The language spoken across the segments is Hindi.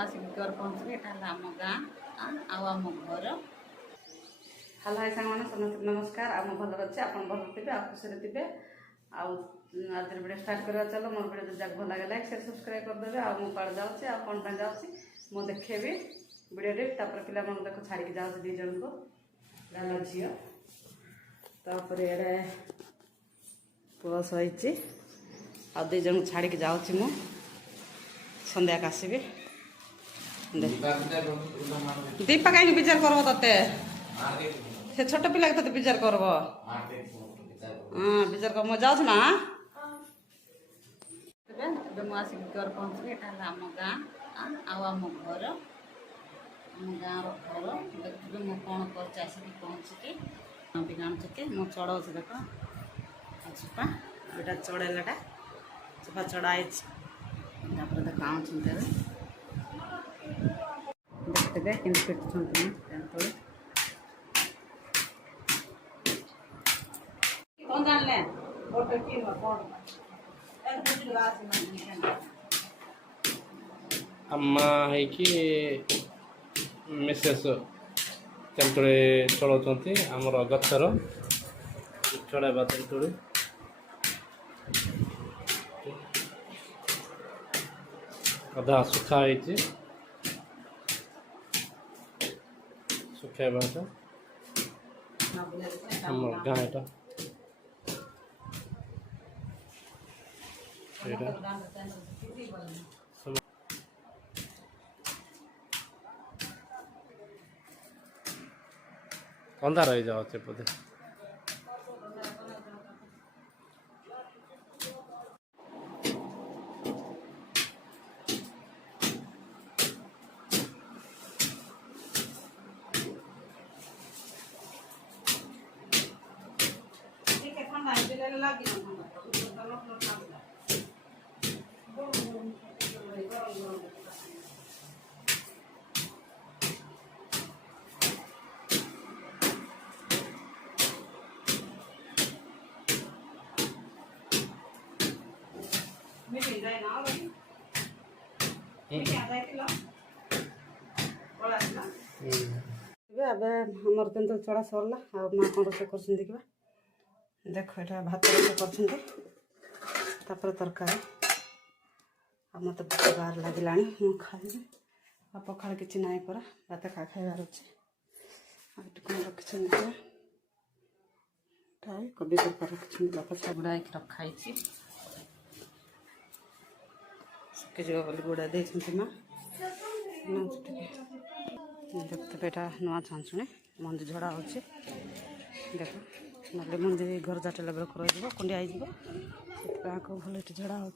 आसिक घर पहुँचली एटा आम गाँ आम घर। हेलो हाय सांग समस्त नमस्कार। आम भल अच्छे आप भल थे आ खुशी थे। आज वीडियो स्टार्ट करवा चलो मोर वीडियो जब भल लगे लाइक शेयर सब्सक्राइब करदे। आ मुझे जाऊँगी आ कौन पे जाऊँगी मुझे देखेबी वीडियो तापर पिला देख छाड़ी जाऊँगी दी जन को गाल झील तापर एडे पुआ सही आ दी जन छाड़ी जाऊँगी मु संध्या आसबि। दीपा कहीं विचार करब ते से छोट पिला के विचार करब। हाँ विचार कर मुझे जाऊँ ना मुझे घर पहुँचली एटा आम गाँ आम घर आम गाँव घर देखिए मुझे कौन कर पहुँचिकी भी गाणुचे मुझे चढ़ाऊँ देख चुपा यहाँ चढ़ेलाटा चुपा चढ़ाई देख आनुँच देखते कि पिटुँच कौन जानले अम्मा है कि मिसेस तेंतुड़ी चलाउछन्ति हमर गछर चढ़ाइबा तेंतुड़ी अधा सुखा है सुखाइबा हमर गाँटा अंधा रही जाओ बोधे हमर तेंतुल चढ़ा सरला आ माँ कौन रोसे कर देखा देख यहाँ भात रोसे कर तरकारी आ मत भूख बाहर लगे मुझे खाइबी आ पखाड़ कि ना परा भात खा खाइबार अच्छे कौन रखी कभी तरकार रखी बापा सब रखाई गुड़ा दे माँ देखते बेटा नुआ छाँचुणी मंदी झड़ा हो देख ना मंदी घर जाटेला बेल रही कुंडिया हो भल ये झड़ा हो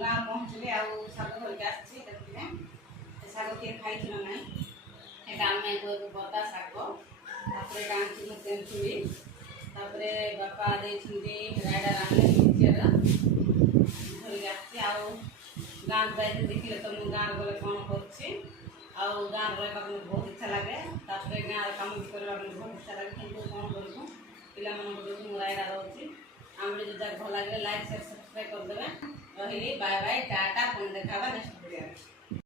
गाँ पहुँचली आग शाग किए खाई ना बता शाग तेंतुड़ी बापा रायडा गाँव जाए देखिले तो मुझे गाँव गले कौन कर गाँव रहा बहुत इच्छा लगे गाँव कम भी करवा बहुत इच्छा लगे कि कौन करूँ पिला मुझे रायडा रोचे आम जो भल लगे लाइक शेयर सब्सक्राइब करदे रही बाय बाय टाटा पुणी देखा नेक्स्ट वीडियो।